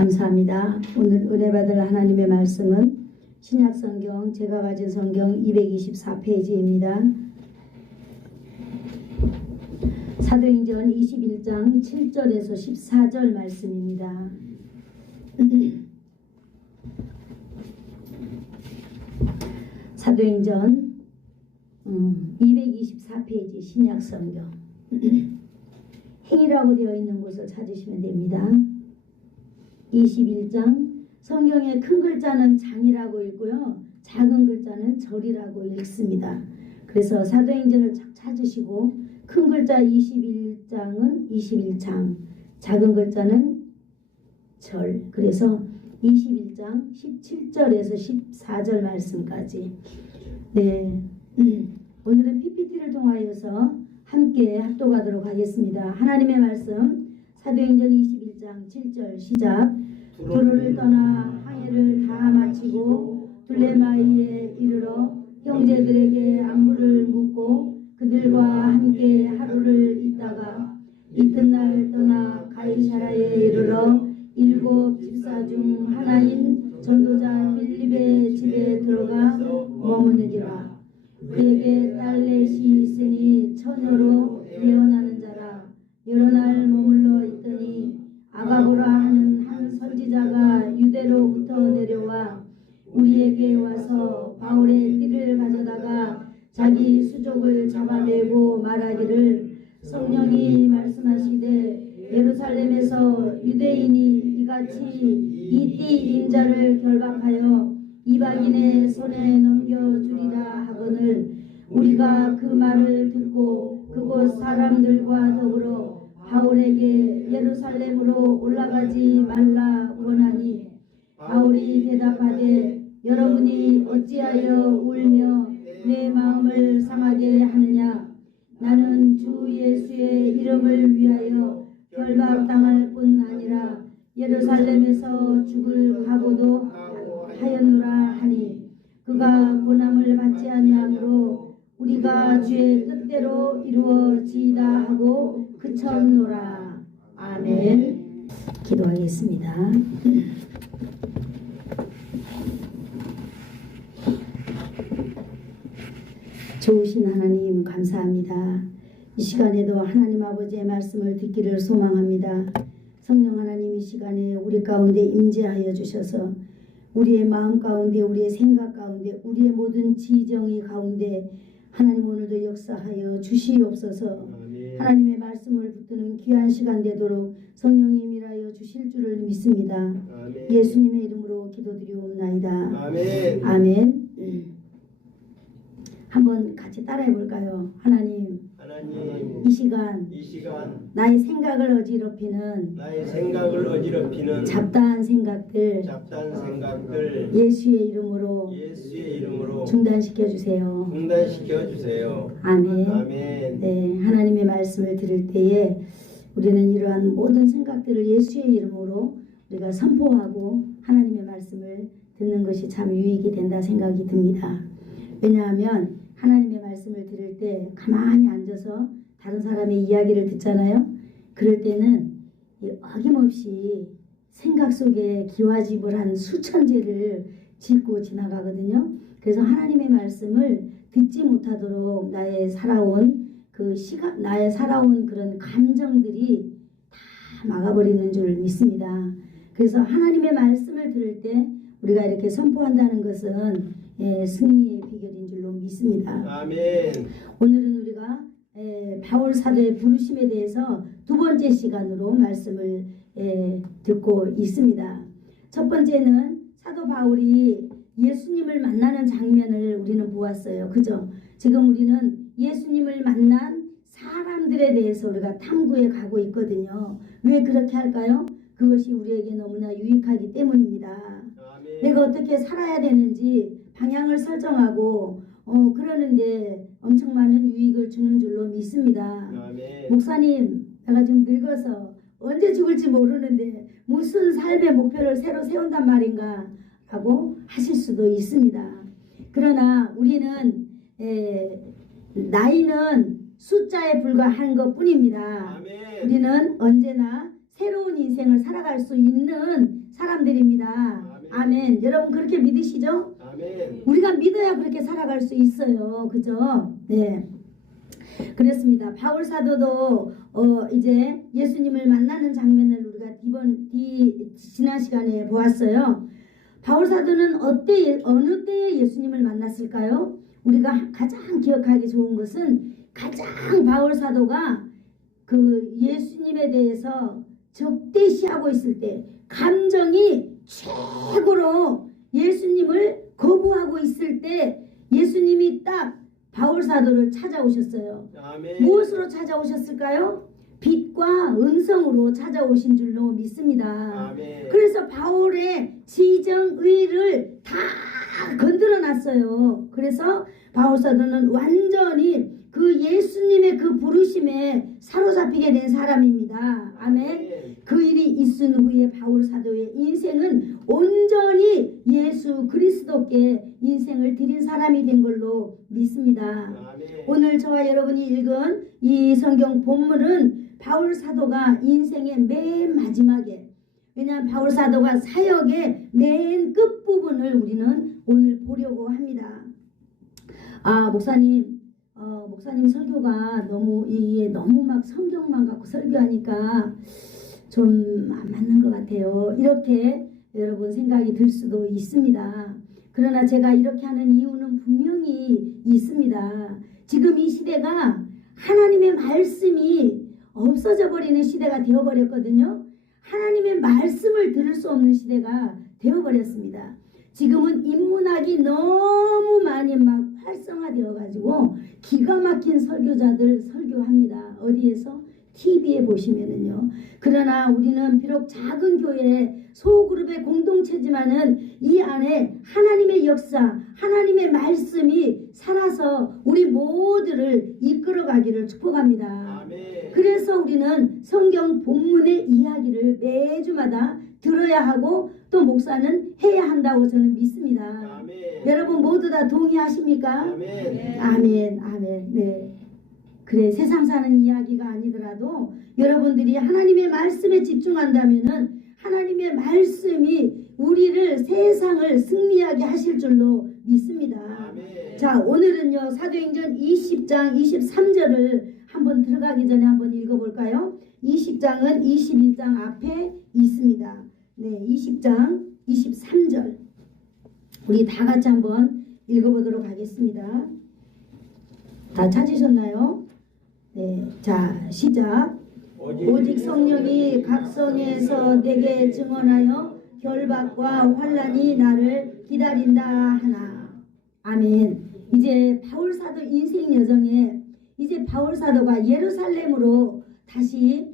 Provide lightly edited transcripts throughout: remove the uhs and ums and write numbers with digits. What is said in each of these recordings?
감사합니다. 오늘 은혜 받을 하나님의 말씀은 신약성경 제가 가진 성경 224페이지입니다. 사도행전 21장 7절에서 14절 말씀입니다. 사도행전 224페이지 신약성경 행이라고 되어 있는 곳을 찾으시면 됩니다. 21장 성경의 큰 글자는 장이라고 읽고요. 작은 글자는 절이라고 읽습니다. 그래서 사도행전을 찾으시고 큰 글자 21장은 21장, 작은 글자는 절. 그래서 21장 17절에서 14절 말씀까지. 네, 오늘은 PPT를 통하여서 함께 합독하도록 하겠습니다. 하나님의 말씀 사도행전 21장 7절 시작. 두로를 떠나 항해를 다 마치고 둘레마이에 이르러 형제들에게 안부를 묻고 그들과 함께 하루를 있다가 이튿날 떠나 가이사라에 이르러 7 집사 중 하나인 전도자 빌립의 집에 들어가 머무르니라. 그에게 딸넷이 있으니 처녀로 예언하는 자라. 여러 날 머물러 있더니 아가보라 하는 한 선지자가 유대로부터 내려와 우리에게 와서 바울의 띠를 가져다가 자기 수족을 잡아내고 말하기를 성령이 말씀하시되 예루살렘에서 유대인이 이같이 이 띠 임자를 결박하여 이방인의 손에 넘겨주리라 하거늘 우리가 그 말을 듣고 그곳 사람들과 더불어 바울에게 예루살렘으로 올라가지 말라 원하니 바울이 대답하되 여러분이 어찌하여 울며 내 마음을 상하게 하느냐. 나는 주 예수의 이름을 위하여 결박당할 뿐 아니라 예루살렘에서 죽을 각오도 하였노라 하니 그가 고난을 받지 아니하므로 우리가 주의 뜻대로 이루어지이다 하고 그쳤노라. 아멘. 기도하겠습니다. 좋으신 하나님 감사합니다. 이 시간에도 하나님 아버지의 말씀을 듣기를 소망합니다. 성령 하나님 이 시간에 우리 가운데 임재하여 주셔서 우리의 마음 가운데 우리의 생각 가운데 우리의 모든 지정의 가운데 하나님 오늘도 역사하여 주시옵소서. 아멘. 하나님의 말씀을 붙드는 귀한 시간 되도록 성령님 일하여 주실 줄을 믿습니다. 아멘. 예수님의 이름으로 기도드리옵나이다. 아멘. 아멘. 한번 같이 따라해 볼까요? 하나님 이 시간 나의 생각을 어지럽히는 잡다한 생각들 예수의 이름으로 중단시켜 주세요. 아멘. 아멘. 네, 하나님의 말씀을 들을 때에 우리는 이러한 모든 생각들을 예수의 이름으로 우리가 선포하고 하나님의 말씀을 듣는 것이 참 유익이 된다 생각이 듭니다. 왜냐하면 하나님의 말씀을 들을 때 가만히 앉아서 다른 사람의 이야기를 듣잖아요. 그럴 때는 어김없이 생각 속에 기와집을한 수천제를 짓고 지나가거든요. 그래서 하나님의 말씀을 듣지 못하도록 나의 살아온 그런 감정들이 다 막아버리는 줄 믿습니다. 그래서 하나님의 말씀을 들을 때 우리가 이렇게 선포한다는 것은 승리의 비결인 줄로 믿습니다. 아멘. 오늘은 우리가 바울 사도의 부르심에 대해서 두 번째 시간으로 말씀을 듣고 있습니다. 첫 번째는 사도 바울이 예수님을 만나는 장면을 우리는 보았어요. 그죠? 지금 우리는 예수님을 만난 사람들에 대해서 우리가 탐구해 가고 있거든요. 왜 그렇게 할까요? 그것이 우리에게 너무나 유익하기 때문입니다. 아멘. 내가 어떻게 살아야 되는지 방향을 설정하고 그러는데 엄청 많은 유익을 주는 줄로 믿습니다. 아멘. 목사님, 내가 지금 늙어서 언제 죽을지 모르는데 무슨 삶의 목표를 새로 세운단 말인가 라고 하실 수도 있습니다. 그러나 우리는 나이는 숫자에 불과한 것 뿐입니다. 아멘. 우리는 언제나 새로운 인생을 살아갈 수 있는 사람들입니다. 아멘. 여러분 그렇게 믿으시죠? 아멘. 우리가 믿어야 그렇게 살아갈 수 있어요. 그죠? 네. 그렇습니다. 바울 사도도 이제 예수님을 만나는 장면을 우리가 지난 시간에 보았어요. 바울 사도는 어느 때에 예수님을 만났을까요? 우리가 가장 기억하기 좋은 것은 가장 바울 사도가 그 예수님에 대해서 적대시하고 있을 때, 감정이 최고로 예수님을 거부하고 있을 때 예수님이 딱 바울 사도를 찾아오셨어요. 아멘. 무엇으로 찾아오셨을까요? 빛과 음성으로 찾아오신 줄로 믿습니다. 아멘. 그래서 바울의 지정의를 다 건드려 놨어요. 그래서 바울 사도는 완전히 그 예수님의 그 부르심에 사로잡히게 된 사람입니다. 아멘. 그 일이 있은 후에 바울 사도의 인생은 온전히 예수 그리스도께 인생을 드린 사람이 된 걸로 믿습니다. 아멘. 오늘 저와 여러분이 읽은 이 성경 본문은 바울 사도가 인생의 맨 마지막에, 왜냐하면 바울 사도가 사역의 맨 끝부분을 우리는 오늘 보려고 합니다. 목사님 설교가 너무 막 성경만 갖고 설교하니까 좀 안 맞는 것 같아요. 이렇게 여러분 생각이 들 수도 있습니다. 그러나 제가 이렇게 하는 이유는 분명히 있습니다. 지금 이 시대가 하나님의 말씀이 없어져 버리는 시대가 되어버렸거든요. 하나님의 말씀을 들을 수 없는 시대가 되어버렸습니다. 지금은 인문학이 너무 많이 막 활성화되어 가지고 기가 막힌 설교자들 설교합니다. 어디에서? TV에 보시면은요. 그러나 우리는 비록 작은 교회 소그룹의 공동체지만은 이 안에 하나님의 역사, 하나님의 말씀이 살아서 우리 모두를 이끌어가기를 축복합니다. 아멘. 그래서 우리는 성경 본문의 이야기를 매주마다 들어야 하고 또 목사는 해야 한다고 저는 믿습니다. 아멘. 여러분 모두 다 동의하십니까? 아멘. 아멘. 아멘. 네. 그래, 세상 사는 이야기가 아니더라도 여러분들이 하나님의 말씀에 집중한다면은 하나님의 말씀이 우리를 세상을 승리하게 하실 줄로 믿습니다. 아멘. 자, 오늘은요 사도행전 20장 23절을 한번 들어가기 전에 한번 읽어볼까요? 20장은 21장 앞에 있습니다. 네, 20장 23절 우리 다 같이 한번 읽어보도록 하겠습니다. 다 찾으셨나요? 네, 자 시작. 오직 성령이 각 성에서 내게 증언하여 결박과 환난이 나를 기다린다 하나. 아멘. 이제 바울 사도 인생 여정에 이제 바울 사도가 예루살렘으로 다시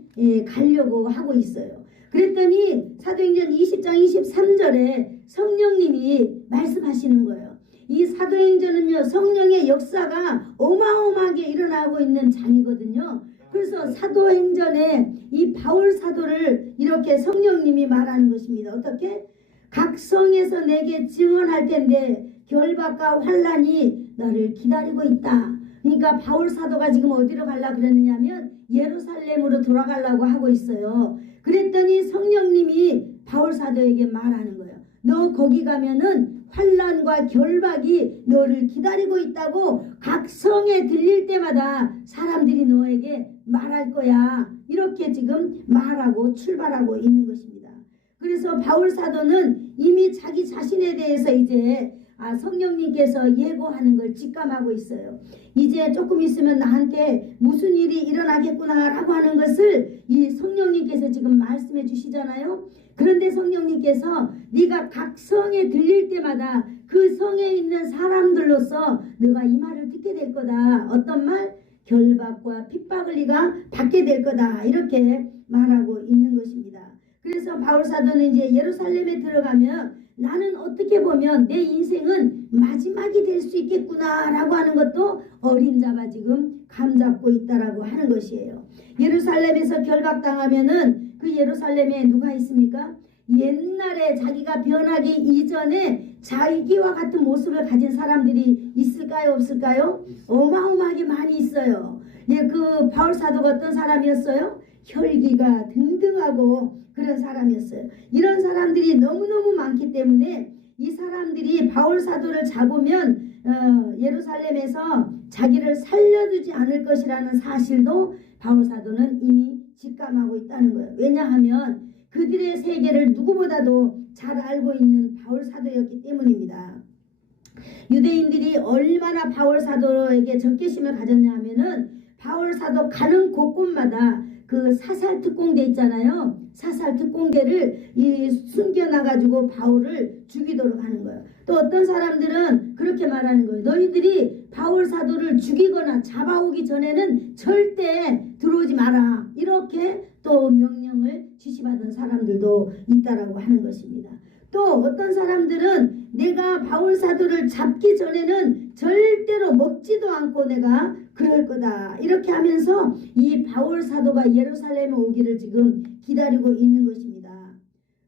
가려고 하고 있어요. 그랬더니 사도행전 20장 23절에 성령님이 말씀하시는 거예요. 이 사도행전은요 성령의 역사가 어마어마하게 일어나고 있는 장이거든요. 그래서 사도행전에 이 바울 사도를 이렇게 성령님이 말하는 것입니다. 어떻게? 각 성에서 내게 증언할 텐데 결박과 환난이 너를 기다리고 있다. 그러니까 바울 사도가 지금 어디로 가려고 그랬느냐면 예루살렘으로 돌아가려고 하고 있어요. 그랬더니 성령님이 바울 사도에게 말하는 거예요. 너 거기 가면은 환난과 결박이 너를 기다리고 있다고 각 성에 들릴 때마다 사람들이 너에게 말할 거야. 이렇게 지금 말하고 출발하고 있는 것입니다. 그래서 바울 사도는 이미 자기 자신에 대해서 이제 성령님께서 예고하는 걸 직감하고 있어요. 이제 조금 있으면 나한테 무슨 일이 일어나겠구나 라고 하는 것을 이 성령님께서 지금 말씀해 주시잖아요. 그런데 성령님께서 네가 각 성에 들릴 때마다 그 성에 있는 사람들로서 네가 이 말을 듣게 될 거다. 어떤 말? 결박과 핍박을 네가 받게 될 거다. 이렇게 말하고 있는 것입니다. 그래서 바울 사도는 이제 예루살렘에 들어가면 나는 어떻게 보면 내 인생은 마지막이 될 수 있겠구나 라고 하는 것도 어린 자가 지금 감잡고 있다라고 하는 것이에요. 예루살렘에서 결박당하면은 그 예루살렘에 누가 있습니까? 옛날에 자기가 변하기 이전에 자기와 같은 모습을 가진 사람들이 있을까요? 없을까요? 어마어마하게 많이 있어요. 그 바울 사도가 어떤 사람이었어요? 혈기가 등등하고 그런 사람이었어요. 이런 사람들이 너무너무 많기 때문에 이 사람들이 바울 사도를 잡으면 예루살렘에서 자기를 살려두지 않을 것이라는 사실도 바울 사도는 이미 직감하고 있다는 거예요. 왜냐하면 그들의 세계를 누구보다도 잘 알고 있는 바울 사도였기 때문입니다. 유대인들이 얼마나 바울 사도에게 적개심을 가졌냐 하면은 바울 사도 가는 곳곳마다 그 사살 특공대 있잖아요. 사살 특공대를 숨겨놔가지고 바울을 죽이도록 하는 거예요. 또 어떤 사람들은 그렇게 말하는 거예요. 너희들이 바울 사도를 죽이거나 잡아오기 전에는 절대 들어오지 마라. 이렇게 또 명령을 지시받은 사람들도 있다라고 하는 것입니다. 또 어떤 사람들은 내가 바울 사도를 잡기 전에는 절대로 먹지도 않고 내가 그럴 거다. 이렇게 하면서 이 바울 사도가 예루살렘에 오기를 지금 기다리고 있는 것입니다.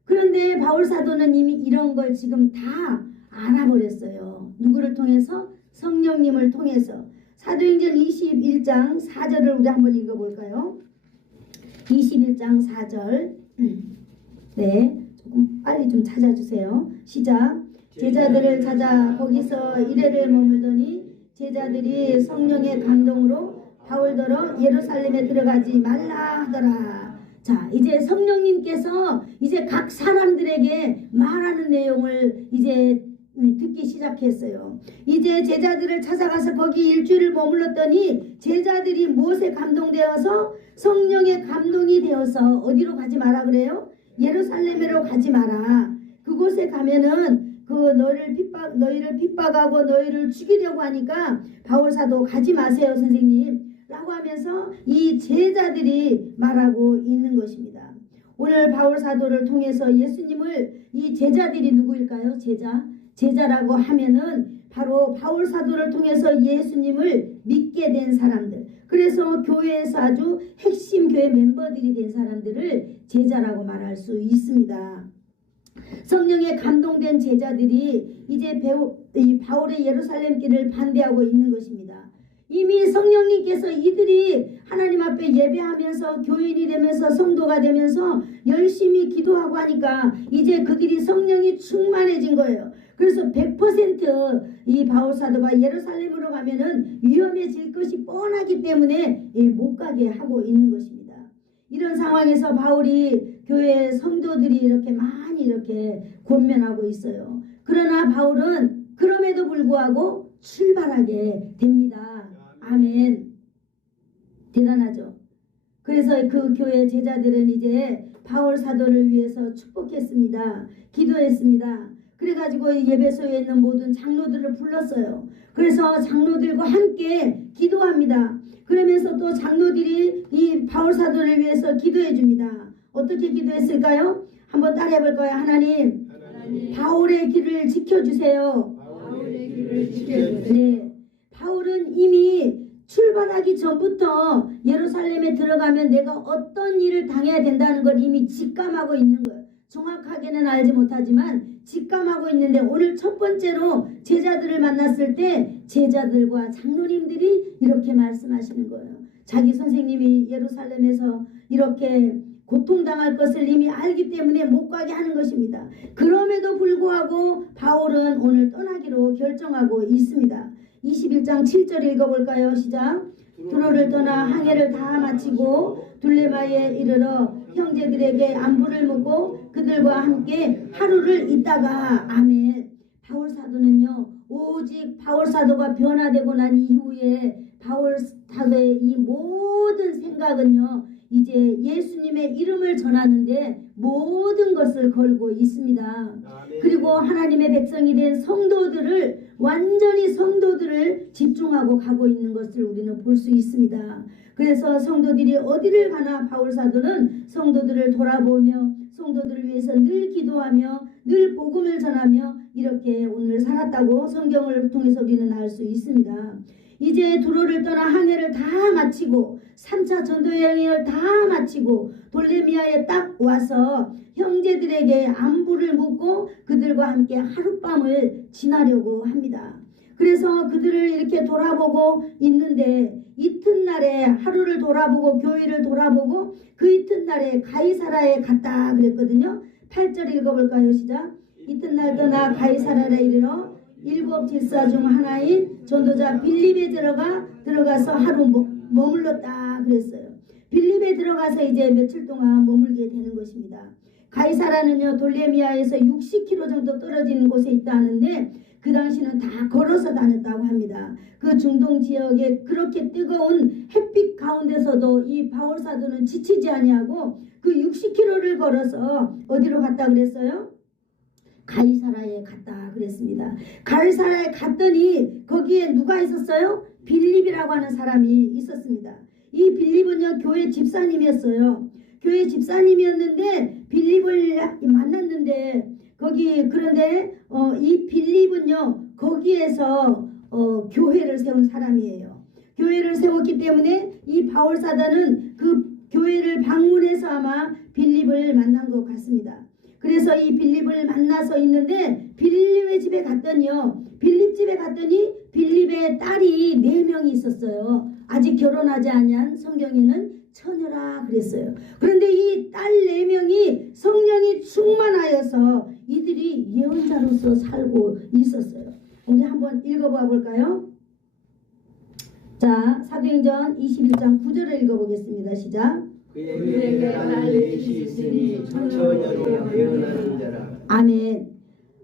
그런데 바울 사도는 이미 이런 걸 지금 다 알아버렸어요. 누구를 통해서? 성령님을 통해서. 사도행전 21장 4절을 우리 한번 읽어볼까요? 21장 4절. 네, 조금 빨리 좀 찾아주세요. 시작. 제자들을 찾아 거기서 이레를 머물더니 제자들이 성령의 감동으로 바울더러 예루살렘에 들어가지 말라 하더라. 자, 이제 성령님께서 이제 각 사람들에게 말하는 내용을 이제 듣기 시작했어요. 이제 제자들을 찾아가서 거기 일주일을 머물렀더니 제자들이 무엇에 감동되어서 성령의 감동이 되어서 어디로 가지 마라 그래요? 예루살렘으로 가지 마라. 그곳에 가면은 너희를 핍박하고 너희를 죽이려고 하니까 바울 사도 가지 마세요 선생님 라고 하면서 이 제자들이 말하고 있는 것입니다. 오늘 바울 사도를 통해서 예수님을 이 제자들이 누구일까요? 제자라고 하면은 바로 바울 사도를 통해서 예수님을 믿게 된 사람들, 그래서 교회에서 아주 핵심 교회 멤버들이 된 사람들을 제자라고 말할 수 있습니다. 성령에 감동된 제자들이 이제 바울의 예루살렘 길을 반대하고 있는 것입니다. 이미 성령님께서 이들이 하나님 앞에 예배하면서 교인이 되면서 성도가 되면서 열심히 기도하고 하니까 이제 그들이 성령이 충만해진 거예요. 그래서 100% 바울 사도가 예루살렘으로 가면은 위험해질 것이 뻔하기 때문에 못 가게 하고 있는 것입니다. 이런 상황에서 바울이 교회 성도들이 이렇게 많이 이렇게 권면하고 있어요. 그러나 바울은 그럼에도 불구하고 출발하게 됩니다. 아멘. 대단하죠. 그래서 그 교회 제자들은 이제 바울 사도를 위해서 축복했습니다. 기도했습니다. 그래가지고 예배소에 있는 모든 장로들을 불렀어요. 그래서 장로들과 함께 기도합니다. 그러면서 또 장로들이 이 바울 사도를 위해서 기도해 줍니다. 어떻게 기도했을까요? 한번 따라해 볼까요? 하나님, 바울의 길을 지켜주세요. 바울의 길을 지켜주세요. 네, 바울은 이미 출발하기 전부터 예루살렘에 들어가면 내가 어떤 일을 당해야 된다는 걸 이미 직감하고 있는 거예요. 정확하게는 알지 못하지만 직감하고 있는데 오늘 첫 번째로 제자들을 만났을 때 제자들과 장로님들이 이렇게 말씀하시는 거예요. 자기 선생님이 예루살렘에서 이렇게 고통당할 것을 이미 알기 때문에 못 가게 하는 것입니다. 그럼에도 불구하고 바울은 오늘 떠나기로 결정하고 있습니다. 21장 7절 읽어볼까요? 시작. 두로를 떠나 항해를 다 마치고 둘레바에 이르러 형제들에게 안부를 묻고 그들과 함께 하루를 있다가 아멘. 바울 사도는요, 오직 바울 사도가 변화되고 난 이후에 바울 사도의 이 모든 생각은요, 이제 예수님의 이름을 전하는데 모든 것을 걸고 있습니다. 아멘. 그리고 하나님의 백성이 된 성도들을 완전히 성도들을 집중하고 가고 있는 것을 우리는 볼 수 있습니다. 그래서 성도들이 어디를 가나 바울 사도는 성도들을 돌아보며 성도들을 위해서 늘 기도하며 늘 복음을 전하며 이렇게 오늘 살았다고 성경을 통해서 우리는 알 수 있습니다. 이제 두로를 떠나 항해를 다 마치고 3차 전도 여행을 다 마치고 돌레미아에 딱 와서 형제들에게 안부를 묻고 그들과 함께 하룻밤을 지나려고 합니다. 그래서 그들을 이렇게 돌아보고 있는데 이튿날에 하루를 돌아보고 교회를 돌아보고 그 이튿날에 가이사라에 갔다 그랬거든요. 8절 읽어볼까요? 시작. 이튿날 떠나 가이사라에 이르러 7 질서 중 하나인 전도자 빌립에 들어가서 하루 머물렀다 그랬어요. 빌립에 들어가서 이제 며칠 동안 머물게 되는 것입니다. 가이사라는요 돌레미아에서 60km 정도 떨어진 곳에 있다 하는데 그 당시는 다 걸어서 다녔다고 합니다. 그 중동 지역에 그렇게 뜨거운 햇빛 가운데서도 이 바울 사도는 지치지 아니하고 그 60km를 걸어서 어디로 갔다 그랬어요? 가이사라에 갔다 그랬습니다. 가이사라에 갔더니 거기에 누가 있었어요? 빌립이라고 하는 사람이 있었습니다. 이 빌립은요 교회 집사님이었어요. 교회 집사님이었는데 빌립을 만났는데 그런데 이 빌립은요 거기에서 교회를 세운 사람이에요. 교회를 세웠기 때문에 이 바울 사도는 그 교회를 방문해서 아마 빌립을 만난 것 같습니다. 그래서 이 빌립을 만나서 있는데 빌립의 집에 갔더니요. 빌립 집에 갔더니 빌립의 딸이 4명이 있었어요. 아직 결혼하지 않은 성경에는 처녀라 그랬어요. 그런데 이 딸 4명이 성령이 충만하여서 이들이 예언자로서 살고 있었어요. 우리 한번 읽어봐 볼까요? 자, 사도행전 21장 9절을 읽어보겠습니다. 시작. 그에게 딸 넷이 있으니 처녀로 예언하는 자라. 아멘.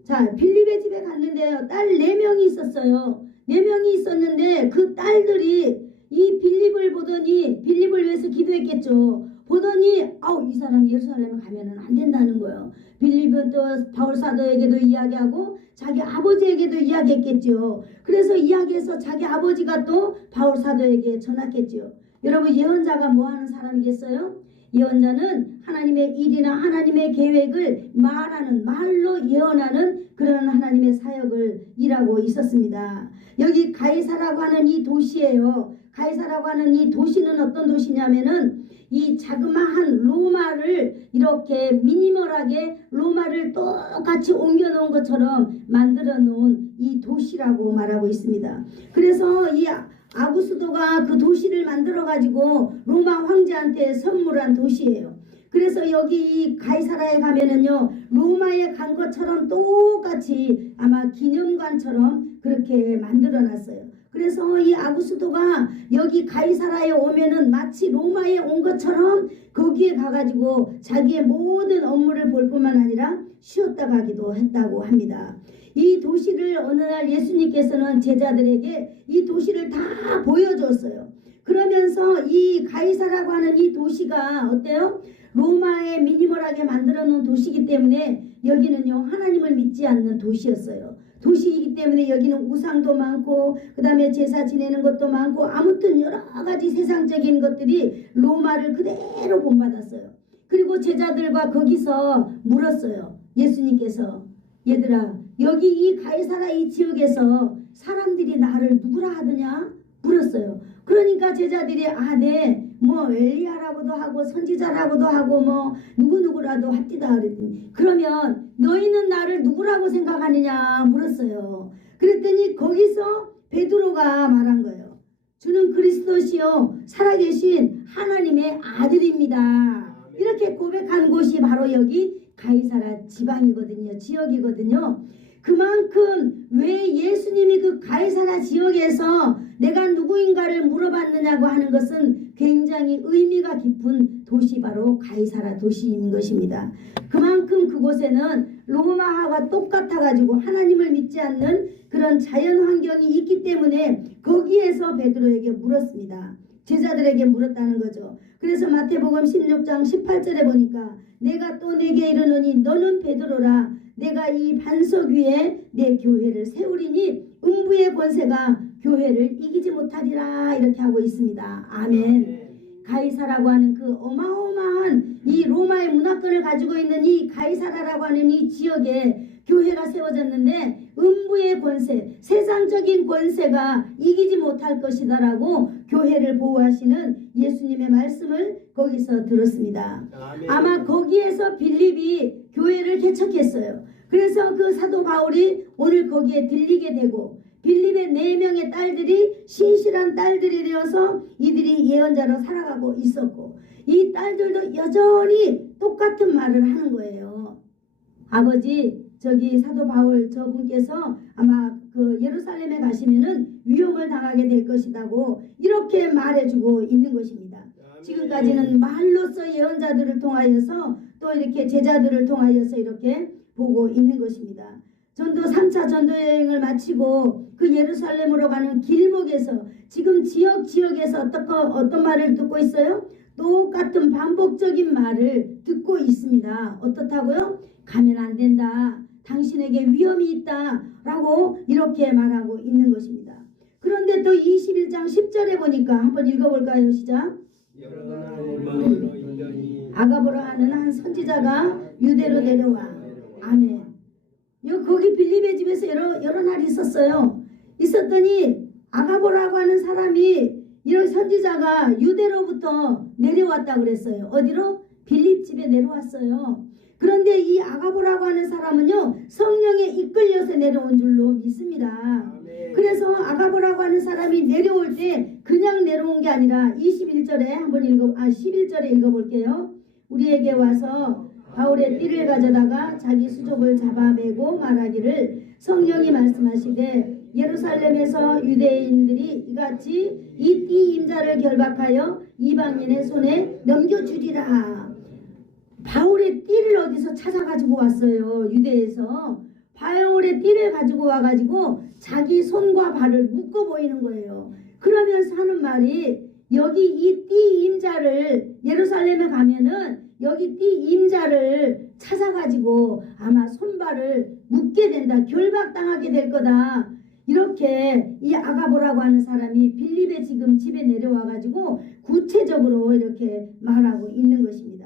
자, 빌립의 집에 갔는데요. 딸 4명이 있었어요. 4명이 있었는데 그 딸들이 이 빌립을 보더니 빌립을 위해서 기도했겠죠. 보더니 이 사람 예루살렘에 가면은 안 된다는 거예요. 빌립은 또 바울 사도에게도 이야기하고 자기 아버지에게도 이야기했겠죠. 그래서 이야기해서 자기 아버지가 또 바울 사도에게 전했겠죠. 여러분 예언자가 뭐 하는 사람이겠어요? 예언자는 하나님의 일이나 하나님의 계획을 말로 예언하는 그런 하나님의 사역을 일하고 있었습니다. 여기 가이사라고 하는 이 도시예요. 가이사라고 하는 이 도시는 어떤 도시냐면은 이 자그마한 로마를 이렇게 미니멀하게 로마를 똑같이 옮겨 놓은 것처럼 만들어 놓은 이 도시라고 말하고 있습니다. 그래서 이 아구스도가 그 도시를 만들어 가지고 로마 황제한테 선물한 도시예요. 그래서 여기 이 가이사라에 가면은요 로마에 간 것처럼 똑같이 아마 기념관처럼 그렇게 만들어 놨어요. 그래서 이 아구스도가 여기 가이사라에 오면은 마치 로마에 온 것처럼 거기에 가가지고 자기의 모든 업무를 볼 뿐만 아니라 쉬었다 가기도 했다고 합니다. 이 도시를 어느 날 예수님께서는 제자들에게 이 도시를 다 보여줬어요. 그러면서 이 가이사라고 하는 이 도시가 어때요? 로마에 미니멀하게 만들어 놓은 도시이기 때문에 여기는요 하나님을 믿지 않는 도시였어요. 도시이기 때문에 여기는 우상도 많고 그 다음에 제사 지내는 것도 많고 아무튼 여러 가지 세상적인 것들이 로마를 그대로 본받았어요. 그리고 제자들과 거기서 물었어요. 예수님께서 얘들아 여기 이 가이사라 이 지역에서 사람들이 나를 누구라 하더냐 물었어요. 그러니까 제자들이 네 뭐 엘리야라고도 하고 선지자라고도 하고 뭐 누구라도 합디다 그랬더니 그러면 너희는 나를 누구라고 생각하느냐 물었어요. 그랬더니 거기서 베드로가 말한 거예요. 주는 그리스도시요 살아계신 하나님의 아들입니다. 이렇게 고백한 곳이 바로 여기 가이사라 지방이거든요. 지역이거든요. 그만큼 왜 예수님이 그 가이사라 지역에서 내가 누구인가를 물어봤느냐고 하는 것은 굉장히 의미가 깊은 도시 바로 가이사라 도시인 것입니다. 그만큼 그곳에는 로마와 똑같아 가지고 하나님을 믿지 않는 그런 자연 환경이 있기 때문에 거기에서 베드로에게 물었습니다. 제자들에게 물었다는 거죠. 그래서 마태복음 16장 18절에 보니까 내가 또 내게 이르노니 너는 베드로라 내가 이 반석 위에 내 교회를 세우리니 음부의 권세가 교회를 이기지 못하리라 이렇게 하고 있습니다. 아멘. 가이사라고 하는 그 어마어마한 이 로마의 문화권을 가지고 있는 이 가이사라라고 하는 이 지역에 교회가 세워졌는데 음부의 권세, 세상적인 권세가 이기지 못할 것이다라고 교회를 보호하시는 예수님의 말씀을 거기서 들었습니다. 아마 거기에서 빌립이 교회를 개척했어요. 그래서 그 사도 바울이 오늘 거기에 들리게 되고 빌립의 4명의 딸들이 신실한 딸들이 되어서 이들이 예언자로 살아가고 있었고, 이 딸들도 여전히 똑같은 말을 하는 거예요. 아버지, 저기 사도 바울 저분께서 아마 그 예루살렘에 가시면은 위험을 당하게 될 것이라고 이렇게 말해주고 있는 것입니다. 지금까지는 말로써 예언자들을 통하여서 또 이렇게 제자들을 통하여서 이렇게 보고 있는 것입니다. 전도 3차 전도 여행을 마치고 그 예루살렘으로 가는 길목에서 지금 지역에서 어떤 말을 듣고 있어요? 똑같은 반복적인 말을 듣고 있습니다. 어떻다고요? 가면 안 된다. 당신에게 위험이 있다. 라고 이렇게 말하고 있는 것입니다. 그런데 또 21장 10절에 보니까 한번 읽어볼까요? 시작. 여러 날 마을로 인더니 아가보라 하는 한 선지자가 유대로 내려와. 아멘. 거기 빌립의 집에서 여러 날 있었어요. 있었더니 아가보라고 하는 사람이 이런 선지자가 유대로부터 내려왔다 그랬어요. 어디로? 빌립 집에 내려왔어요. 그런데 이 아가보라고 하는 사람은요, 성령에 이끌려서 내려온 줄로 믿습니다. 그래서 아가보라고 하는 사람이 내려올 때 그냥 내려온 게 아니라 21절에 한번 11절에 읽어볼게요. 우리에게 와서 바울의 띠를 가져다가 자기 수족을 잡아매고 말하기를 성령이 말씀하시되 예루살렘에서 유대인들이 이같이 이 띠 임자를 결박하여 이방인의 손에 넘겨주리라. 바울의 띠를 어디서 찾아가지고 왔어요. 유대에서 바울의 띠를 가지고 와가지고 자기 손과 발을 묶어 보이는 거예요. 그러면서 하는 말이 여기 이 띠 임자를 예루살렘에 가면은 여기 띠 임자를 찾아가지고 아마 손발을 묶게 된다. 결박당하게 될 거다. 이렇게 이 아가보라고 하는 사람이 빌립의 지금 집에 내려와가지고 구체적으로 이렇게 말하고 있는 것입니다.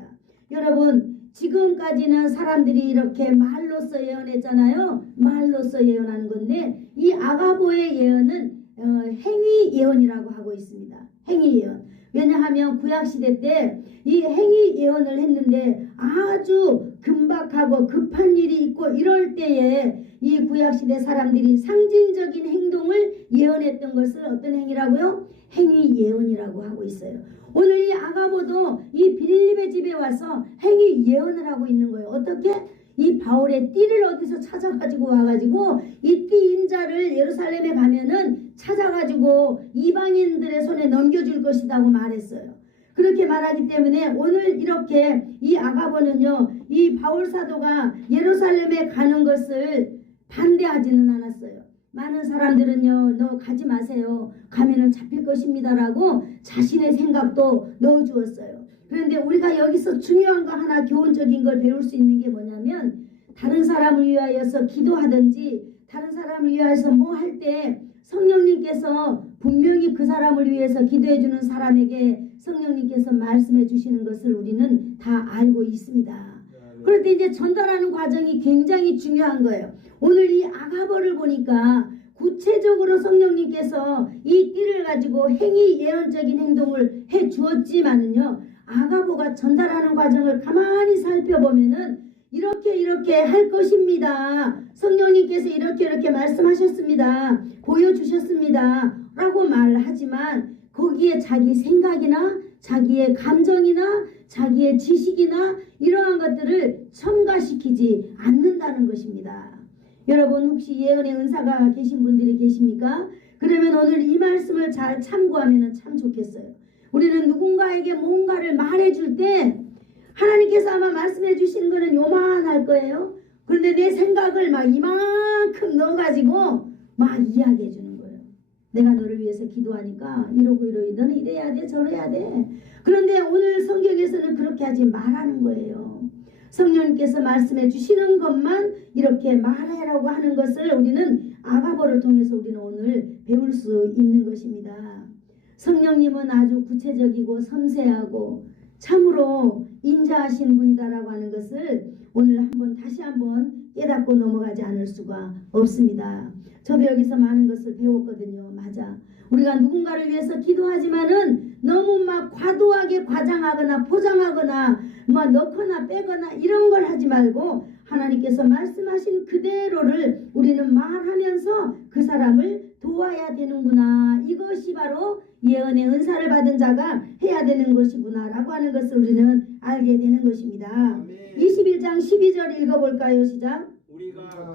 여러분, 지금까지는 사람들이 이렇게 말로써 예언했잖아요. 말로써 예언하는 건데 이 아가보의 예언은 행위 예언이라고 하고 있습니다. 행위 예언. 왜냐하면 구약시대 때 이 행위 예언을 했는데 아주 긴박하고 급한 일이 있고 이럴 때에 이 구약시대 사람들이 상징적인 행동을 예언했던 것을 어떤 행위라고요? 행위 예언이라고 하고 있어요. 오늘 이 아가보도 이 빌립의 집에 와서 행위 예언을 하고 있는 거예요. 어떻게? 이 바울의 띠를 어디서 찾아가지고 와가지고 이 띠 임자를 예루살렘에 가면은 찾아가지고 이방인들의 손에 넘겨줄 것이라고 말했어요. 그렇게 말하기 때문에 오늘 이렇게 이 아가보는요, 이 바울 사도가 예루살렘에 가는 것을 반대하지는 않았어요. 많은 사람들은요, 너 가지 마세요. 가면은 잡힐 것입니다라고 자신의 생각도 넣어주었어요. 그런데 우리가 여기서 중요한 거 하나 교훈적인 걸 배울 수 있는 게 뭐냐면 다른 사람을 위하여서 기도하든지 다른 사람을 위하여서 뭐 할 때 성령님께서 분명히 그 사람을 위해서 기도해 주는 사람에게 성령님께서 말씀해 주시는 것을 우리는 다 알고 있습니다. 그럴 때 이제 전달하는 과정이 굉장히 중요한 거예요. 오늘 이 아가보를 보니까 구체적으로 성령님께서 이 띠를 가지고 행위 예언적인 행동을 해 주었지만은요, 아가보가 전달하는 과정을 가만히 살펴보면은 이렇게 할 것입니다. 성령님께서 이렇게 말씀하셨습니다. 보여주셨습니다. 라고 말하지만 거기에 자기 생각이나 자기의 감정이나 자기의 지식이나 이러한 것들을 첨가시키지 않는다는 것입니다. 여러분, 혹시 예언의 은사가 계신 분들이 계십니까? 그러면 오늘 이 말씀을 잘 참고하면 참 좋겠어요. 우리는 누군가에게 뭔가를 말해줄 때 하나님께서 아마 말씀해 주시는 거는 요만할 거예요. 그런데 내 생각을 막 이만큼 넣어가지고 막 이야기해 주는 거예요. 내가 너를 위해서 기도하니까 이러고 너는 이래야 돼 저래야 돼. 그런데 오늘 성경에서는 그렇게 하지 말라는 거예요. 성령님께서 말씀해 주시는 것만 이렇게 말하라고 하는 것을 우리는 아가보를 통해서 우리는 오늘 배울 수 있는 것입니다. 성령님은 아주 구체적이고 섬세하고 참으로 인자하신 분이다라고 하는 것을 오늘 다시 한번 깨닫고 넘어가지 않을 수가 없습니다. 저도 여기서 많은 것을 배웠거든요. 맞아. 우리가 누군가를 위해서 기도하지만은 너무 막 과도하게 과장하거나 포장하거나 뭐 넣거나 빼거나 이런 걸 하지 말고 하나님께서 말씀하신 그대로를 우리는 말하면서 그 사람을 도와야 되는구나. 이것이 바로 예언의 은사를 받은 자가 해야 되는 것이구나 라고 하는 것을 우리는 알게 되는 것입니다. 21장 12절 읽어볼까요? 시작.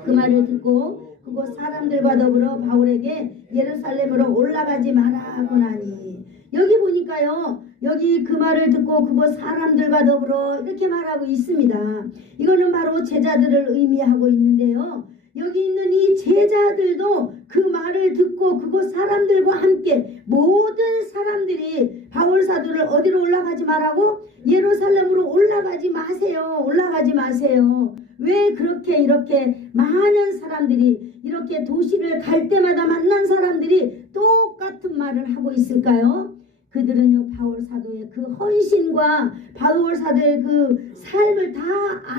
그 말을 듣고 그곳 사람들과 더불어 바울에게 예루살렘으로 올라가지 말라고 하니, 여기 보니까요, 여기 그 말을 듣고 그곳 사람들과 더불어 이렇게 말하고 있습니다. 이거는 바로 제자들을 의미하고 있는데요, 여기 있는 이 제자들도 그 말을 듣고 그곳 사람들과 함께 모든 사람들이 바울 사도를 어디로 올라가지 말라고? 예루살렘으로 올라가지 마세요. 올라가지 마세요. 왜 그렇게 이렇게 많은 사람들이 이렇게 도시를 갈 때마다 만난 사람들이 똑같은 말을 하고 있을까요? 그들은요, 바울 사도의 그 헌신과 바울 사도의 그 삶을 다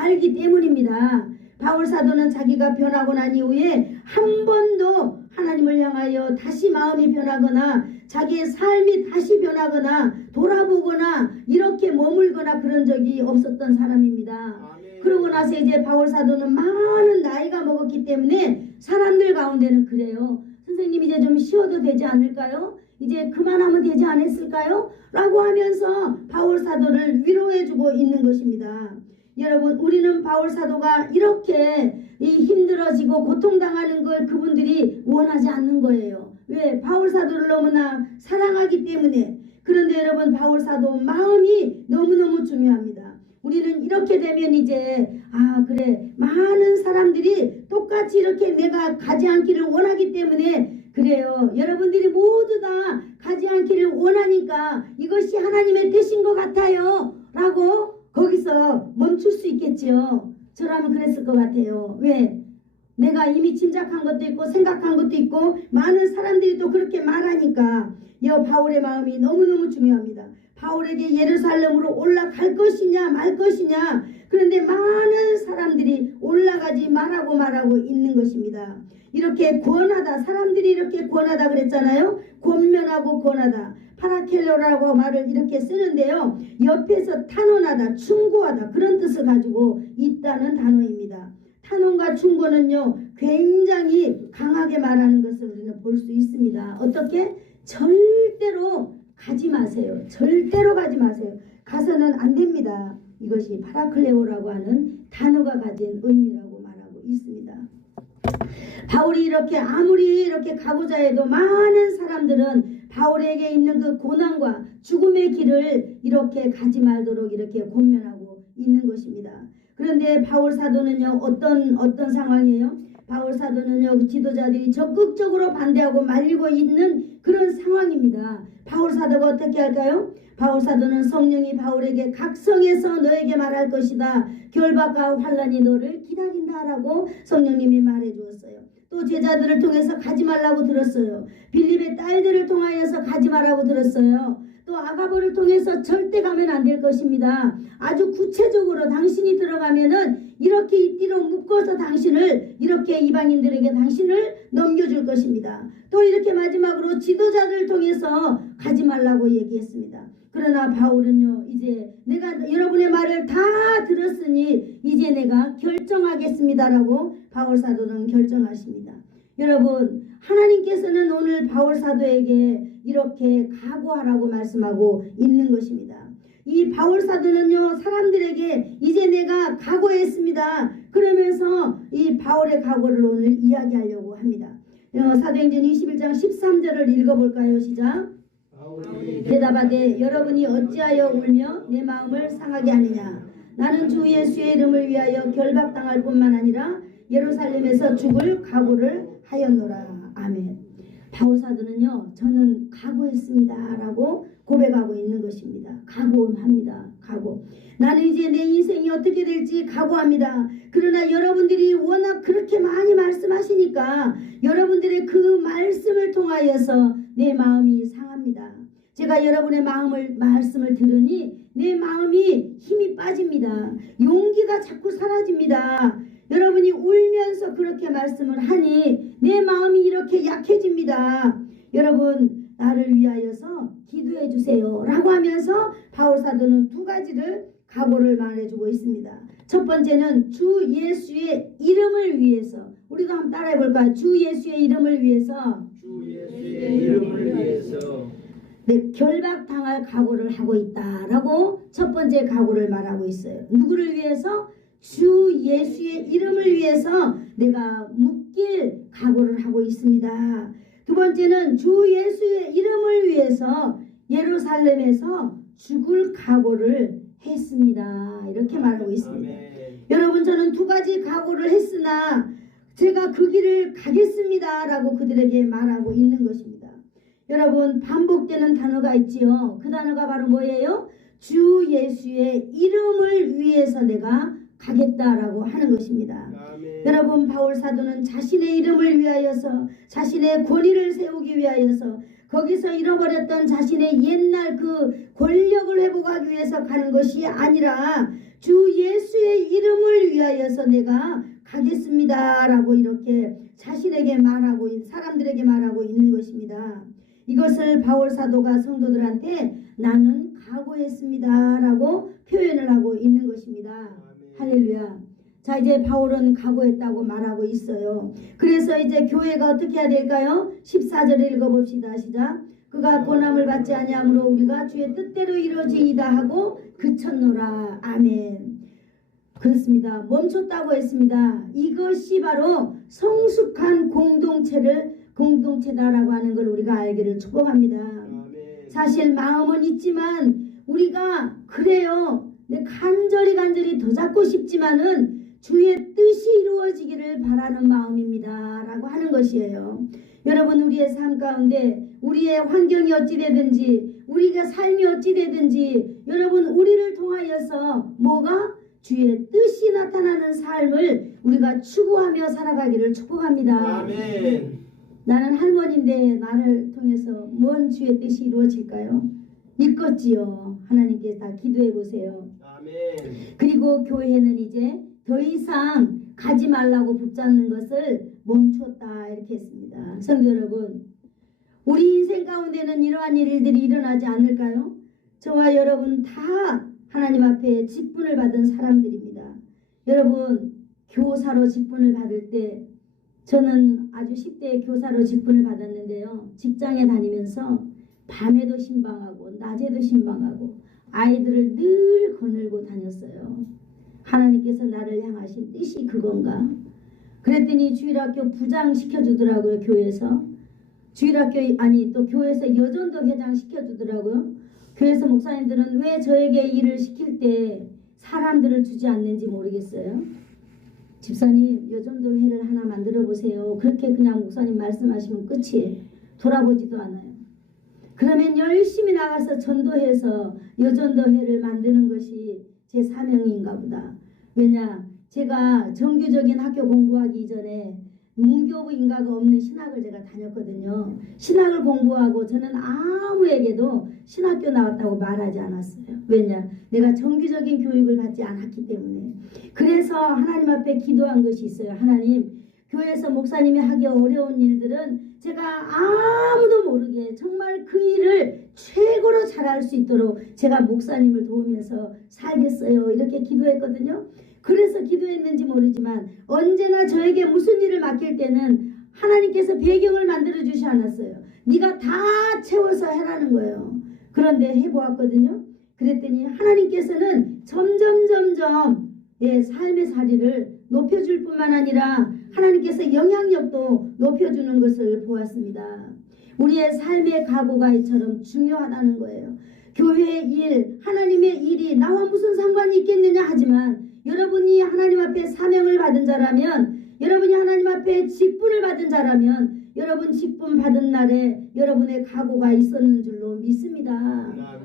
알기 때문입니다. 바울 사도는 자기가 변하고 난 이후에 한 번도 하나님을 향하여 다시 마음이 변하거나 자기의 삶이 다시 변하거나 돌아보거나 이렇게 머물거나 그런 적이 없었던 사람입니다. 그러고 나서 이제 바울 사도는 많은 나이가 먹었기 때문에 사람들 가운데는 그래요. 선생님, 이제 좀 쉬어도 되지 않을까요? 이제 그만하면 되지 않았을까요? 라고 하면서 바울 사도를 위로해주고 있는 것입니다. 여러분, 우리는 바울 사도가 이렇게 힘들어지고 고통당하는 걸 그분들이 원하지 않는 거예요. 왜? 바울 사도를 너무나 사랑하기 때문에. 그런데 여러분, 바울 사도 마음이 너무너무 중요합니다. 우리는 이렇게 되면 이제 그래, 많은 사람들이 똑같이 이렇게 내가 가지 않기를 원하기 때문에 그래요. 여러분들이 모두 다 가지 않기를 원하니까 이것이 하나님의 뜻인 것 같아요 라고 거기서 멈출 수 있겠지요. 저라면 그랬을 것 같아요. 왜? 내가 이미 짐작한 것도 있고 생각한 것도 있고 많은 사람들이 또 그렇게 말하니까 바울의 마음이 너무너무 중요합니다. 바울에게 예루살렘으로 올라갈 것이냐 말 것이냐, 그런데 많은 사람들이 올라가지 말라고 있는 것입니다. 이렇게 권하다, 사람들이 이렇게 권하다 그랬잖아요. 권면하고 권하다, 파라켈로라고 말을 이렇게 쓰는데요, 옆에서 탄원하다, 충고하다 그런 뜻을 가지고 있다는 단어입니다. 탄원과 충고는요 굉장히 강하게 말하는 것을 우리는 볼 수 있습니다. 어떻게? 절대로 가지 마세요. 절대로 가지 마세요. 가서는 안 됩니다. 이것이 파라클레오라고 하는 단어가 가진 의미라고 말하고 있습니다. 바울이 이렇게 아무리 이렇게 가고자 해도 많은 사람들은 바울에게 있는 그 고난과 죽음의 길을 이렇게 가지 말도록 이렇게 권면하고 있는 것입니다. 그런데 바울 사도는요 어떤 상황이에요? 바울 사도는요 지도자들이 적극적으로 반대하고 말리고 있는 그런 상황입니다. 바울 사도가 어떻게 할까요? 바울 사도는 성령이 바울에게 각성해서 너에게 말할 것이다. 결박과 환난이 너를 기다린다라고 성령님이 말해 주었어요. 또 제자들을 통해서 가지 말라고 들었어요. 빌립의 딸들을 통하여서 가지 말라고 들었어요. 또 아가보를 통해서 절대 가면 안 될 것입니다. 아주 구체적으로 당신이 들어가면은 이렇게 이띠로 묶어서 당신을 이렇게 이방인들에게 당신을 넘겨줄 것입니다. 또 이렇게 마지막으로 지도자들을 통해서 가지 말라고 얘기했습니다. 그러나 바울은요 이제 내가 여러분의 말을 다 들었으니 이제 내가 결정하겠습니다라고 바울 사도는 결정하십니다. 여러분, 하나님께서는 오늘 바울 사도에게 이렇게 각오하라고 말씀하고 있는 것입니다. 이 바울 사도는요 사람들에게 이제 내가 각오했습니다 그러면서 이 바울의 각오를 오늘 이야기하려고 합니다. 사도행전 21장 13절을 읽어볼까요? 시작. 대답하되 여러분이 어찌하여 울며 내 마음을 상하게 하느냐. 나는 주 예수의 이름을 위하여 결박당할 뿐만 아니라 예루살렘에서 죽을 각오를 하였노라. 아멘. 바울 사도는요 저는 각오했습니다 라고 고백하고 있는 것입니다. 각오합니다. 각오. 나는 이제 내 인생이 어떻게 될지 각오합니다. 그러나 여러분들이 워낙 그렇게 많이 말씀하시니까 여러분들의 그 말씀을 통하여서 내 마음이 상합니다. 제가 여러분의 말씀을 들으니 내 마음이 힘이 빠집니다. 용기가 자꾸 사라집니다. 여러분이 울면서 그렇게 말씀을 하니 내 마음이 이렇게 약해집니다. 여러분, 나를 위하여서 기도해 주세요 라고 하면서 바울 사도는 두 가지를 각오를 말해주고 있습니다. 첫 번째는 주 예수의 이름을 위해서. 우리도 한번 따라해 볼까요? 주 예수의 이름을 위해서. 주 예수의 이름을 위해서 네, 결박당할 각오를 하고 있다라고 첫 번째 각오를 말하고 있어요. 누구를 위해서? 주 예수의 이름을 위해서 내가 묶일 각오를 하고 있습니다. 두 번째는 주 예수의 이름을 위해서 예루살렘에서 죽을 각오를 했습니다. 이렇게 말하고 있습니다. 아멘. 여러분, 저는 두 가지 각오를 했으나 제가 그 길을 가겠습니다 라고 그들에게 말하고 있는 것입니다. 여러분, 반복되는 단어가 있지요. 그 단어가 바로 뭐예요? 주 예수의 이름을 위해서 내가 가겠다라고 하는 것입니다. 아멘. 여러분, 바울 사도는 자신의 이름을 위하여서, 자신의 권위를 세우기 위하여서, 거기서 잃어버렸던 자신의 옛날 그 권력을 회복하기 위해서 가는 것이 아니라 주 예수의 이름을 위하여서 내가 가겠습니다 라고 이렇게 자신에게 말하고, 사람들에게 말하고 있는 것입니다. 이것을 바울 사도가 성도들한테 나는 각오했습니다 라고 표현을 하고 있는 것입니다. 할렐루야. 자, 이제 바울은 각오했다고 말하고 있어요. 그래서 이제 교회가 어떻게 해야 될까요? 14절을 읽어봅시다. 시작. 그가 고난을 받지 아니하므로 우리가 주의 뜻대로 이루어지이다 하고 그쳤노라. 아멘. 그렇습니다. 멈췄다고 했습니다. 이것이 바로 성숙한 공동체다라고 하는 걸 우리가 알기를 축복합니다. 아멘. 사실 마음은 있지만 우리가 그래요. 내 간절히 더 잡고 싶지만은 주의 뜻이 이루어지기를 바라는 마음입니다 라고 하는 것이에요. 여러분, 우리의 삶 가운데 우리의 환경이 어찌 되든지 우리가 삶이 어찌 되든지 여러분, 우리를 통하여서 뭐가? 주의 뜻이 나타나는 삶을 우리가 추구하며 살아가기를 축복합니다. 아멘. 나는 할머니인데 나를 통해서 뭔 주의 뜻이 이루어질까요? 있겠지요. 하나님께 다 기도해 보세요. 아멘. 그리고 교회는 이제 더 이상 가지 말라고 붙잡는 것을 멈췄다 이렇게 했습니다. 성도 여러분, 우리 인생 가운데는 이러한 일들이 일어나지 않을까요? 저와 여러분 다 하나님 앞에 직분을 받은 사람들입니다. 여러분, 교사로 직분을 받을 때 저는 아주 10대 교사로 직분을 받았는데요. 직장에 다니면서 밤에도 신방하고 낮에도 신방하고 아이들을 늘 거늘고 다녔어요. 하나님께서 나를 향하신 뜻이 그건가? 그랬더니 주일학교 부장 시켜주더라고요. 교회에서. 주일학교 아니 또 교회에서 여전도 회장 시켜주더라고요. 교회에서 목사님들은 왜 저에게 일을 시킬 때 사람들을 주지 않는지 모르겠어요. 집사님 여전도 회를 하나 만들어 보세요. 그렇게 그냥 목사님 말씀하시면 끝이에요. 돌아보지도 않아요. 그러면 열심히 나가서 전도해서 여전도회를 만드는 것이 제 사명인가 보다. 왜냐, 제가 정규적인 학교 공부하기 이전에 문교부 인가가 없는 신학을 제가 다녔거든요. 신학을 공부하고 저는 아무에게도 신학교 나왔다고 말하지 않았어요. 왜냐, 내가 정규적인 교육을 받지 않았기 때문에. 그래서 하나님 앞에 기도한 것이 있어요. 하나님, 교회에서 목사님이 하기 어려운 일들은 제가 아무도 모르게 정말 그 일을 최고로 잘할 수 있도록 제가 목사님을 도우면서 살겠어요. 이렇게 기도했거든요. 그래서 기도했는지 모르지만 언제나 저에게 무슨 일을 맡길 때는 하나님께서 배경을 만들어 주시 않았어요. 네가 다 채워서 해라는 거예요. 그런데 해보았거든요. 그랬더니 하나님께서는 점점 삶의 자리를 높여줄 뿐만 아니라 하나님께서 영향력도 높여주는 것을 보았습니다. 우리의 삶의 각오가 이처럼 중요하다는 거예요. 교회의 일, 하나님의 일이 나와 무슨 상관이 있겠느냐 하지만 여러분이 하나님 앞에 사명을 받은 자라면, 여러분이 하나님 앞에 직분을 받은 자라면 여러분 직분 받은 날에 여러분의 각오가 있었는 줄로 믿습니다.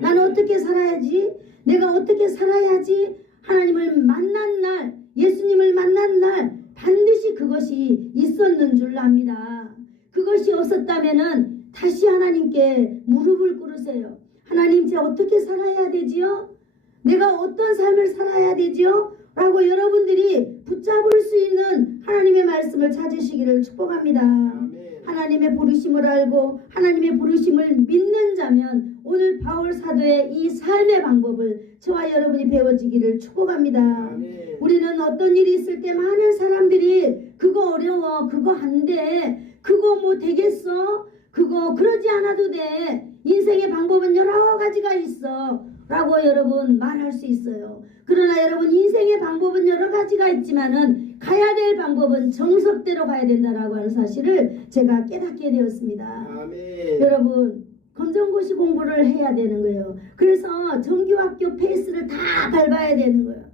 나는 어떻게 살아야지? 내가 어떻게 살아야지? 하나님을 만난 날, 예수님을 만난 날 반드시 그것이 있었는 줄 압니다. 그것이 없었다면은 다시 하나님께 무릎을 꿇으세요. 하나님, 제가 어떻게 살아야 되지요? 내가 어떤 삶을 살아야 되지요? 라고 여러분들이 붙잡을 수 있는 하나님의 말씀을 찾으시기를 축복합니다. 아멘. 하나님의 부르심을 알고 하나님의 부르심을 믿는 자면 오늘 바울 사도의 이 삶의 방법을 저와 여러분이 배워지기를 축복합니다. 아멘. 우리는 어떤 일이 있을 때 많은 사람들이 그거 어려워, 그거 안 돼, 그거 뭐 되겠어, 그거 그러지 않아도 돼, 인생의 방법은 여러 가지가 있어 라고 여러분 말할 수 있어요. 그러나 여러분 인생의 방법은 여러 가지가 있지만은 가야 될 방법은 정석대로 가야 된다라고 하는 사실을 제가 깨닫게 되었습니다. 아멘. 여러분 검정고시 공부를 해야 되는 거예요. 그래서 정규학교 페이스를 다 밟아야 되는 거예요.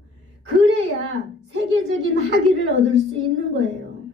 그래야 세계적인 학위를 얻을 수 있는 거예요.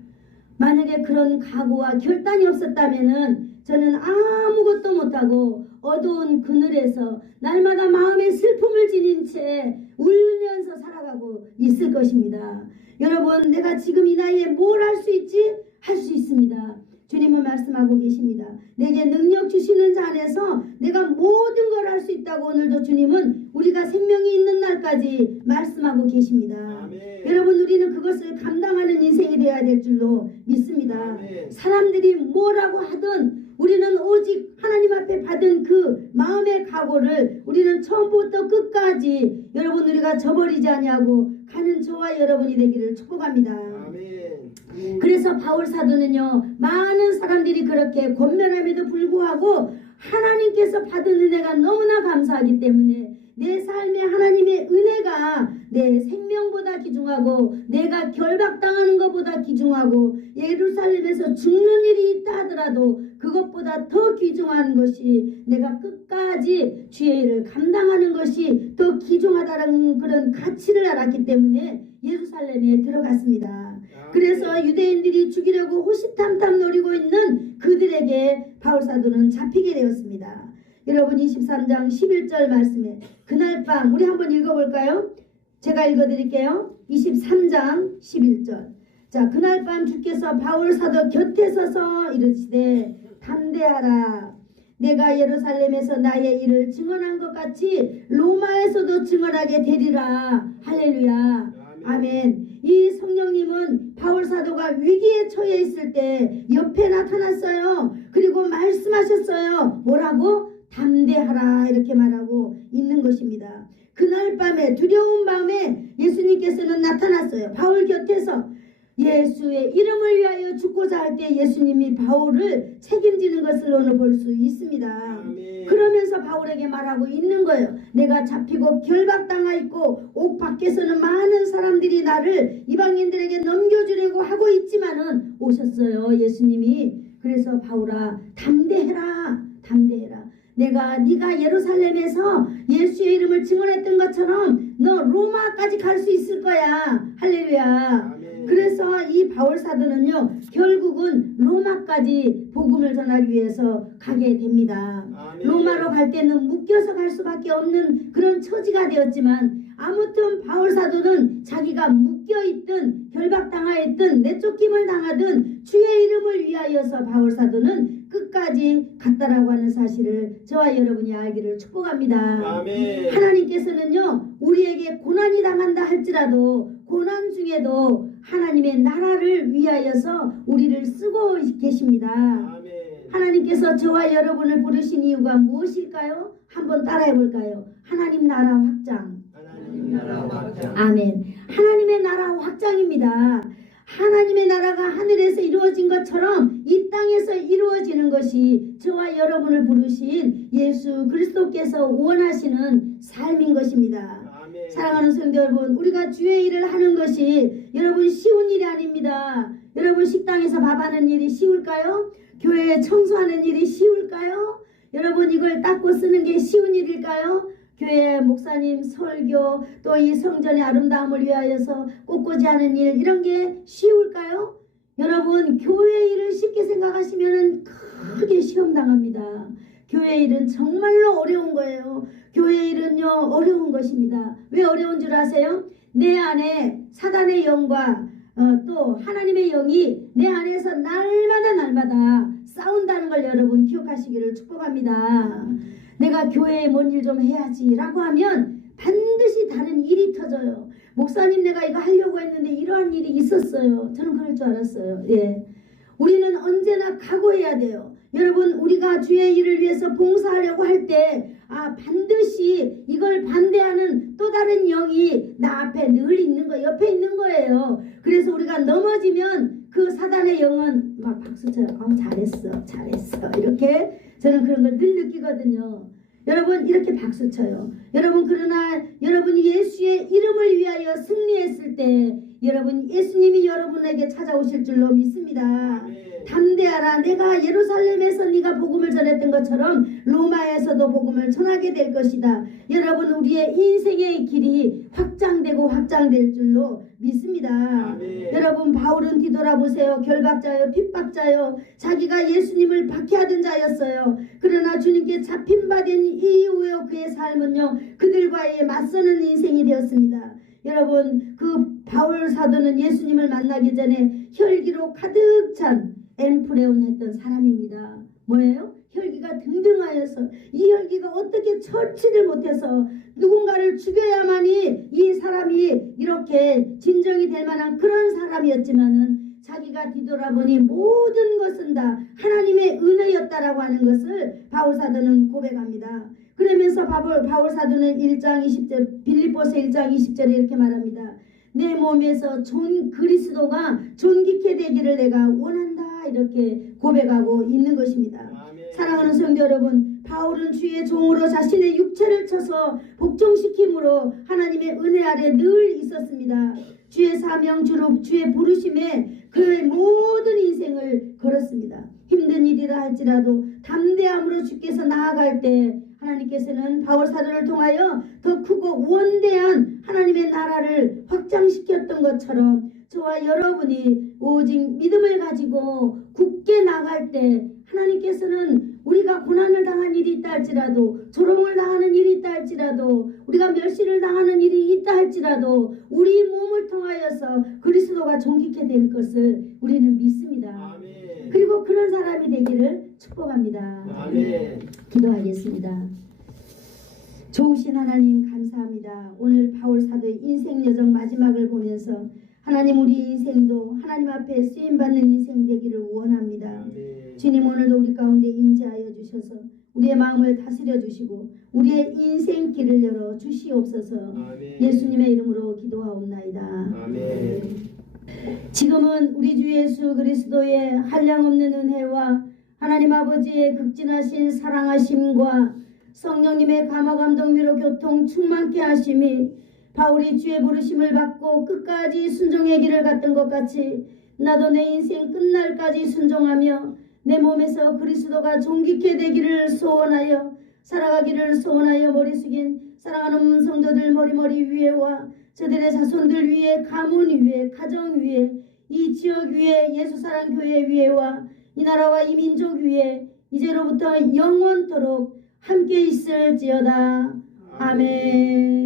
만약에 그런 각오와 결단이 없었다면은 저는 아무것도 못하고 어두운 그늘에서 날마다 마음의 슬픔을 지닌 채 울면서 살아가고 있을 것입니다. 여러분 내가 지금 이 나이에 뭘 할 수 있지? 할 수 있습니다. 주님은 말씀하고 계십니다. 내게 능력 주시는 자 안에서 내가 모든 걸 할 수 있다고 오늘도 주님은 우리가 생명이 있는 날까지 말씀하고 계십니다. 아멘. 여러분 우리는 그것을 감당하는 인생이 되어야 될 줄로 믿습니다. 아멘. 사람들이 뭐라고 하든 우리는 오직 하나님 앞에 받은 그 마음의 각오를 우리는 처음부터 끝까지 여러분 우리가 저버리지 아니하고 가는 저와 여러분이 되기를 축복합니다. 아멘. 그래서 바울 사도는요 많은 사람들이 그렇게 권면함에도 불구하고 하나님께서 받은 은혜가 너무나 감사하기 때문에 내 삶에 하나님의 은혜가 내 생명보다 귀중하고 내가 결박당하는 것보다 귀중하고 예루살렘에서 죽는 일이 있다 하더라도 그것보다 더 귀중한 것이 내가 끝까지 주의 일을 감당하는 것이 더 귀중하다는 그런 가치를 알았기 때문에 예루살렘에 들어갔습니다. 그래서 유대인들이 죽이려고 호시탐탐 노리고 있는 그들에게 바울 사도는 잡히게 되었습니다. 여러분 23장 11절 말씀에 그날 밤 우리 한번 읽어볼까요? 제가 읽어드릴게요. 23장 11절. 자, 그날 밤 주께서 바울 사도 곁에 서서 이르시되 담대하라. 내가 예루살렘에서 나의 일을 증언한 것 같이 로마에서도 증언하게 되리라. 할렐루야. 아멘. 이 성령님은 바울 사도가 위기에 처해 있을 때 옆에 나타났어요. 그리고 말씀하셨어요. 뭐라고? 담대하라 이렇게 말하고 있는 것입니다. 그날 밤에 두려운 밤에 예수님께서는 나타났어요. 바울 곁에서 예수의 이름을 위하여 죽고자 할 때 예수님이 바울을 책임지는 것을 오늘 볼 수 있습니다. 아멘. 그러면서 바울에게 말하고 있는 거예요. 내가 잡히고 결박당하 있고 옥 밖에서는 많은 사람들이 나를 이방인들에게 넘겨주려고 하고 있지만은 오셨어요. 예수님이. 그래서 바울아 담대해라. 담대해라. 네가 예루살렘에서 예수의 이름을 증언했던 것처럼 너 로마까지 갈 수 있을 거야. 할렐루야. 아멘. 그래서 이 바울 사도는요 결국은 로마까지 복음을 전하기 위해서 가게 됩니다. 아멘. 로마로 갈 때는 묶여서 갈 수밖에 없는 그런 처지가 되었지만 아무튼 바울 사도는 자기가 묶여있든 결박당하였든 내쫓김을 당하든 주의 이름을 위하여서 바울 사도는 끝까지 갔다라고 하는 사실을 저와 여러분이 알기를 축복합니다. 아멘. 하나님께서는요 우리에게 고난이 당한다 할지라도 고난 중에도 하나님의 나라를 위하여서 우리를 쓰고 계십니다. 아멘. 하나님께서 저와 여러분을 부르신 이유가 무엇일까요? 한번 따라해 볼까요? 하나님 나라 확장. 하나님 나라 확장. 아멘. 하나님의 나라 확장입니다. 하나님의 나라가 하늘에서 이루어진 것처럼 이 땅에서 이루어지는 것이 저와 여러분을 부르신 예수 그리스도께서 원하시는 삶인 것입니다. 아멘. 사랑하는 성도 여러분, 우리가 주의 일을 하는 것이 여러분 쉬운 일이 아닙니다. 여러분 식당에서 밥하는 일이 쉬울까요? 교회에 청소하는 일이 쉬울까요? 여러분 이걸 닦고 쓰는 게 쉬운 일일까요? 교회 목사님 설교 또 이 성전의 아름다움을 위하여서 꼿꼿이 하는 일 이런 게 쉬울까요? 여러분 교회 일을 쉽게 생각하시면 크게 시험당합니다. 교회 일은 정말로 어려운 거예요. 교회 일은요 어려운 것입니다. 왜 어려운 줄 아세요? 내 안에 사단의 영과 또 하나님의 영이 내 안에서 날마다 싸운다는 걸 여러분 기억하시기를 축복합니다. 내가 교회에 뭔 일 좀 해야지 라고 하면 반드시 다른 일이 터져요. 목사님 내가 이거 하려고 했는데 이러한 일이 있었어요. 저는 그럴 줄 알았어요. 예. 우리는 언제나 각오해야 돼요. 여러분, 우리가 주의 일을 위해서 봉사하려고 할 때 반드시 이걸 반대하는 또 다른 영이 나 앞에 늘 있는 거, 옆에 있는 거예요. 그래서 우리가 넘어지면 그 사단의 영은 막 박수쳐요. 잘했어 이렇게 저는 그런 걸 늘 느끼거든요. 여러분, 이렇게 박수쳐요. 여러분, 그러나 여러분이 예수의 이름을 위하여 승리했을 때 여러분, 예수님이 여러분에게 찾아오실 줄로 믿습니다. 담대하라. 내가 예루살렘에서 네가 복음을 전했던 것처럼 로마에서도 복음을 전하게 될 것이다. 여러분, 우리의 인생의 길이 확장될 줄로 믿습니다. 여러분, 바울은 뒤돌아보세요. 결박자요, 핍박자요, 자기가 예수님을 박해하던 자였어요. 그러나 주님께 잡힌 바 된 이후에 그의 삶은요, 그들과의 맞서는 인생이 되었습니다. 여러분, 그 바울 사도는 예수님을 만나기 전에 혈기로 가득 찬 엠프레온 했던 사람입니다. 뭐예요? 혈기가 등등하여서 이 혈기가 어떻게 처치를 못해서 누군가를 죽여야만이 이 사람이 이렇게 진정이 될 만한 그런 사람이었지만은 자기가 뒤돌아보니 모든 것은 다 하나님의 은혜였다라고 하는 것을 바울 사도는 고백합니다. 그러면서 바울 사도는 1장 20절, 빌립보서 1장 20절에 이렇게 말합니다. 내 몸에서 그리스도가 존귀케 되기를 내가 원한다, 이렇게 고백하고 있는 것입니다. 사랑하는 성도 여러분, 바울은 주의 종으로 자신의 육체를 쳐서 복종시킴으로 하나님의 은혜 아래 늘 있었습니다. 주의 사명, 주의 부르심에 그의 모든 인생을 걸었습니다. 힘든 일이라 할지라도 담대함으로 주께서 나아갈 때 하나님께서는 바울 사도를 통하여 더 크고 원대한 하나님의 나라를 확장시켰던 것처럼 저와 여러분이 오직 믿음을 가지고 굳게 나갈 때 하나님께서는 우리가 고난을 당한 일이 있다 할지라도, 조롱을 당하는 일이 있다 할지라도, 우리가 멸시를 당하는 일이 있다 할지라도 우리 몸을 통하여서 그리스도가 존귀케 될 것을 우리는 믿습니다. 아멘. 그리고 그런 사람이 되기를 축복합니다. 아멘. 기도하겠습니다. 좋으신 하나님, 감사합니다. 오늘 바울 사도의 인생 여정 마지막을 보면서 하나님, 우리 인생도 하나님 앞에 쓰임받는 인생 되기를 원합니다. 아멘. 주님, 오늘도 우리 가운데 임재하여 주셔서 우리의 마음을 다스려 주시고 우리의 인생길을 열어 주시옵소서. 아멘. 예수님의 이름으로 기도하옵나이다. 아멘. 지금은 우리 주 예수 그리스도의 한량없는 은혜와 하나님 아버지의 극진하신 사랑하심과 성령님의 감화감동 위로 교통 충만케 하심이 바울이 주의 부르심을 받고 끝까지 순종의 길을 갔던 것 같이 나도 내 인생 끝날까지 순종하며 내 몸에서 그리스도가 존귀케 되기를 소원하여 살아가기를 소원하여 머리 숙인 사랑하는 성도들 머리 위에와 저들의 자손들 위에, 가문 위에, 가정 위에, 이 지역 위에, 예수사랑교회 위에와 이 나라와 이 민족 위에 이제로부터 영원토록 함께 있을지어다. 아멘.